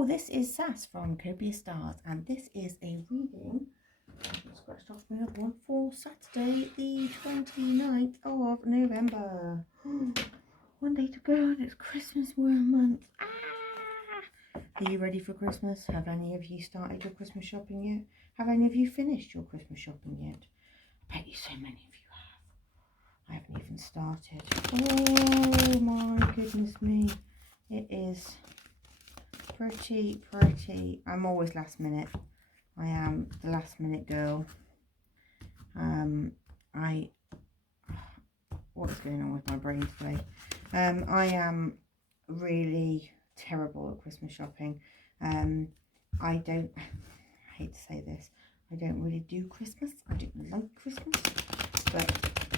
Hello, this is Sass from Copia Stars, and this is a reading, I scratched off my other one, for Saturday the 29th of November. One day to go and it's Christmas month. Are you ready for Christmas? Have any of you started your Christmas shopping yet? Have any of you finished your Christmas shopping yet? I bet you so many of you have. I haven't even started. Oh my goodness me. It is pretty. I'm always last minute. I am the last minute girl. What is going on with my brain today? I am really terrible at Christmas shopping. I hate to say this, I don't really do Christmas. I don't like Christmas, but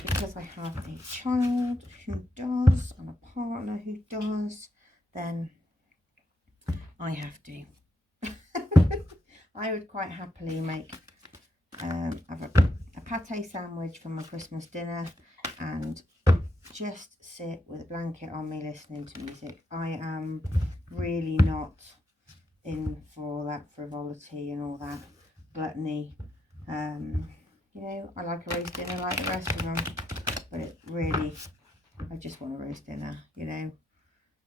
because I have a child who does and a partner who does, then I have to. I would quite happily make have a pate sandwich for my Christmas dinner and just sit with a blanket on me listening to music. I am really not in for all that frivolity and all that gluttony. You know, I like a roast dinner like the rest of them, but it really, I just want a roast dinner, you know.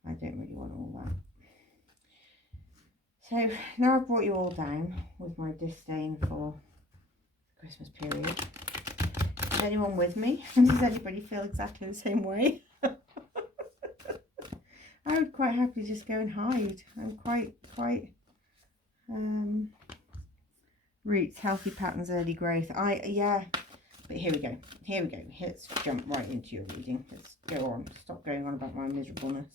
I don't really want all that. So now I've brought you all down with my disdain for the Christmas period. Is anyone with me? Does anybody feel exactly the same way? I would quite happily just go and hide. I'm quite roots, healthy patterns, early growth. Yeah, but here we go. Let's jump right into your reading. Let's go on. Stop going on about my miserableness.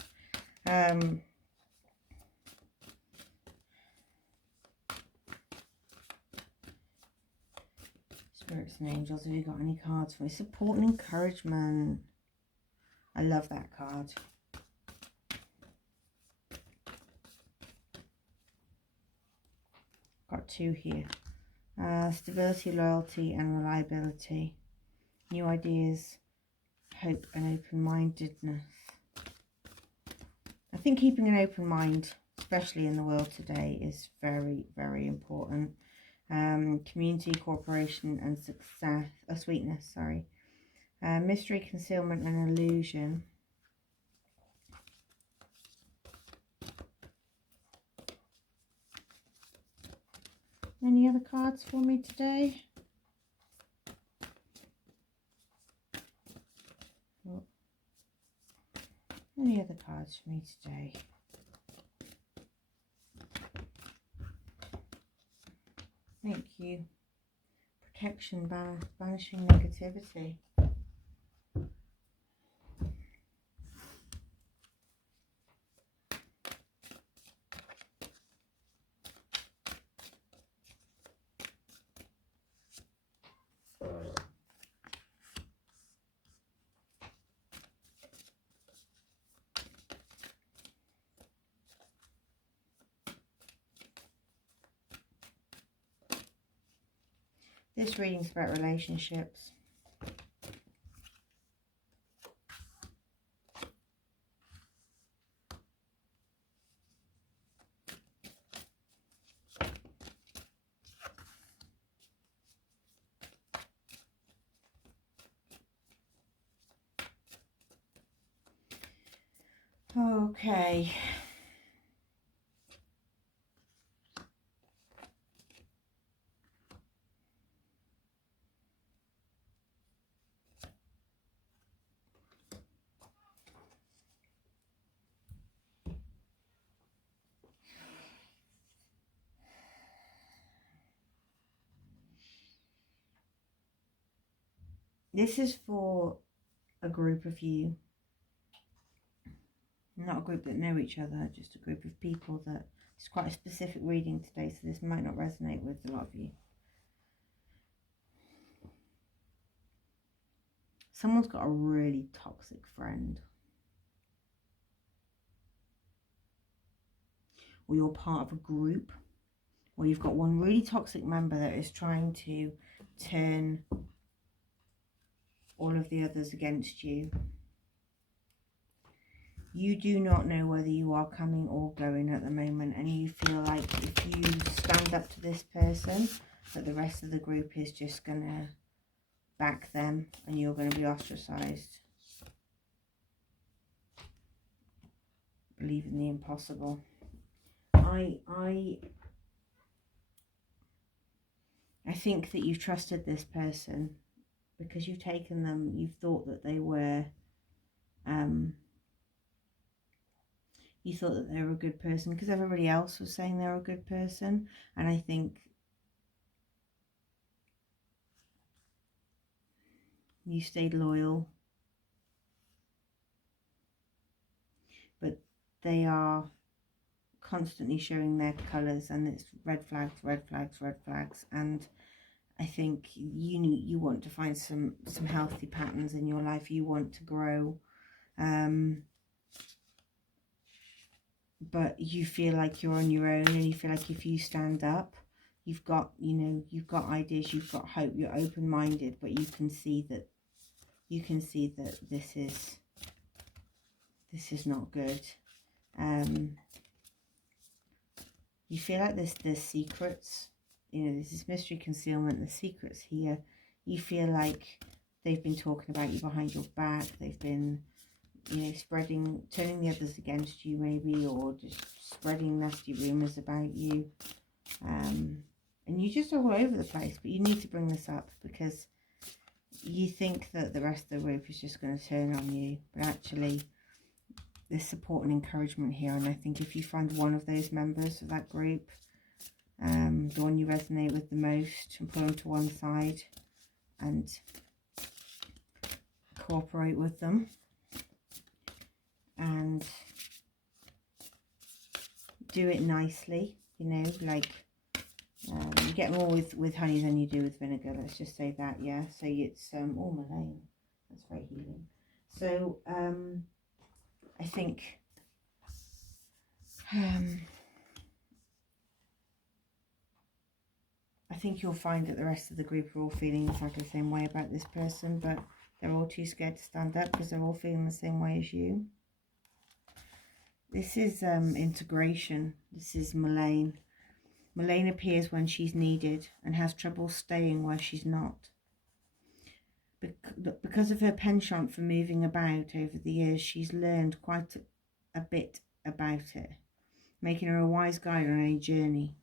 Spirits and angels, have you got any cards for me? Support and encouragement. I love that card. Got two here. Stability, loyalty and reliability. New ideas, hope and open-mindedness. I think keeping an open mind, especially in the world today, is very, very important. Community, cooperation and success, sweetness, sorry. Mystery, concealment and illusion. Any other cards for me today? Oh. Any other cards for me today? Thank you. Protection, balance, banishing negativity. This reading's about relationships. Okay. This is for a group of you. Not a group that know each other, just a group of people that... It's quite a specific reading today, so this might not resonate with a lot of you. Someone's got a really toxic friend. Or you're part of a group where you've got one really toxic member that is trying to turn all of the others against you. You do not know whether you are coming or going at the moment, and you feel like if you stand up to this person, that the rest of the group is just going to back them and you're going to be ostracized. Believe in the impossible. I think that you've trusted this person because you've taken them, you've thought that they were, you thought that they were a good person because everybody else was saying they were a good person. And I think you stayed loyal. But they are constantly showing their colours, and it's red flags, red flags, red flags. And I think you want to find some healthy patterns in your life. You want to grow, but you feel like you're on your own, and you feel like if you stand up, you've got, you know, you've got ideas, you've got hope, you're open-minded, but you can see that this is not good. You feel like there's secrets, you know, there's this mystery, concealment, the secrets here. You feel like they've been talking about you behind your back. They've been, you know, turning the others against you maybe, or just spreading nasty rumours about you. And you're just all over the place, but you need to bring this up because you think that the rest of the group is just going to turn on you, but actually there's support and encouragement here. And I think if you find one of those members of that group, the one you resonate with the most, and pull them to one side and cooperate with them, and do it nicely, you know, like you get more with honey than you do with vinegar, let's just say that. Yeah, so it's oh, Malaine, that's very healing. So I think you'll find that the rest of the group are all feeling exactly the same way about this person, but they're all too scared to stand up because they're all feeling the same way as you. This is integration. This is Malaine. Malaine appears when she's needed and has trouble staying where she's not. Because of her penchant for moving about over the years, she's learned quite a bit about it, making her a wise guide on any journey.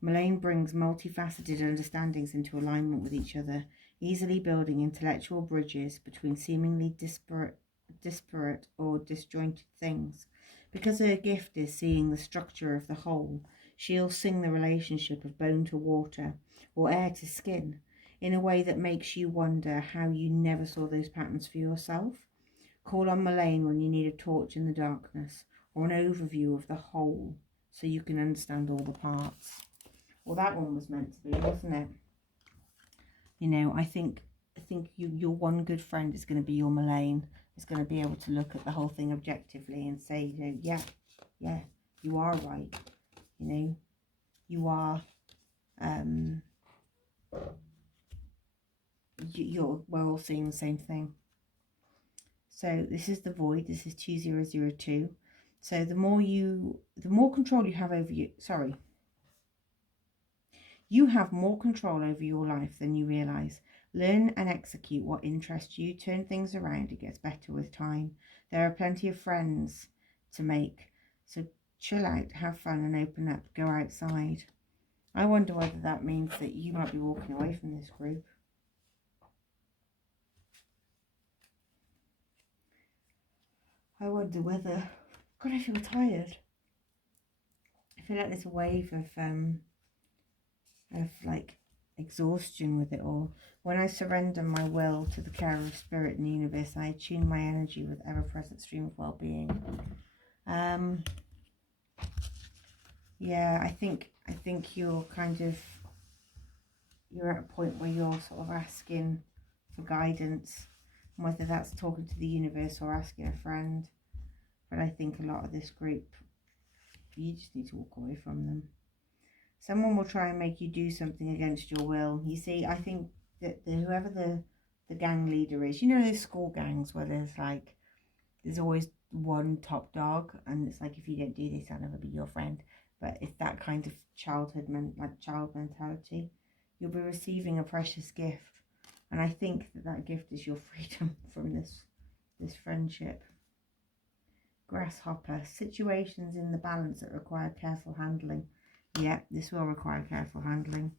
Malaine brings multifaceted understandings into alignment with each other, easily building intellectual bridges between seemingly disparate or disjointed things. Because her gift is seeing the structure of the whole, she'll sing the relationship of bone to water or air to skin in a way that makes you wonder how you never saw those patterns for yourself. Call on Malaine when you need a torch in the darkness or an overview of the whole so you can understand all the parts. Well, that one was meant to be, wasn't it? You know, I think your one good friend is going to be your Malaine. Is going to be able to look at the whole thing objectively and say, you know, yeah, you are right. You know, you are, we're all seeing the same thing. So this is the void. This is 2002. So the more control you have over you have more control over your life than you realise. Learn and execute what interests you. Turn things around. It gets better with time. There are plenty of friends to make. So chill out, have fun and open up. Go outside. I wonder whether that means that you might be walking away from this group. I wonder whether... God, I feel tired. I feel like there's a wave of like exhaustion with it all. When I surrender my will to the care of spirit and the universe, I attune my energy with ever-present stream of well-being. Yeah, I think you're at a point where you're sort of asking for guidance, whether that's talking to the universe or asking a friend. But I think a lot of this group, you just need to walk away from them. Someone will try and make you do something against your will. You see, I think that whoever the gang leader is, you know those school gangs where there's always one top dog, and it's like, if you don't do this, I'll never be your friend. But it's that kind of childhood child mentality. You'll be receiving a precious gift, and I think that gift is your freedom from this friendship. Grasshopper, situations in the balance that require careful handling. Yeah, this will require careful handling.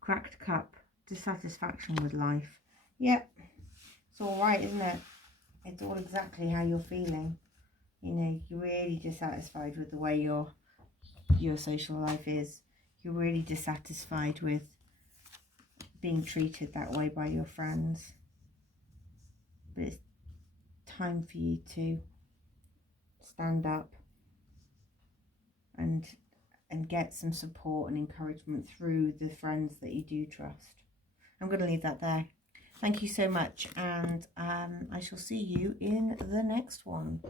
Cracked cup, dissatisfaction with life. Yep, it's all right, isn't it? It's all exactly how you're feeling. You know, you're really dissatisfied with the way your social life is. You're really dissatisfied with being treated that way by your friends. But it's time for you to stand up and get some support and encouragement through the friends that you do trust. I'm going to leave that there. Thank you so much, and I shall see you in the next one.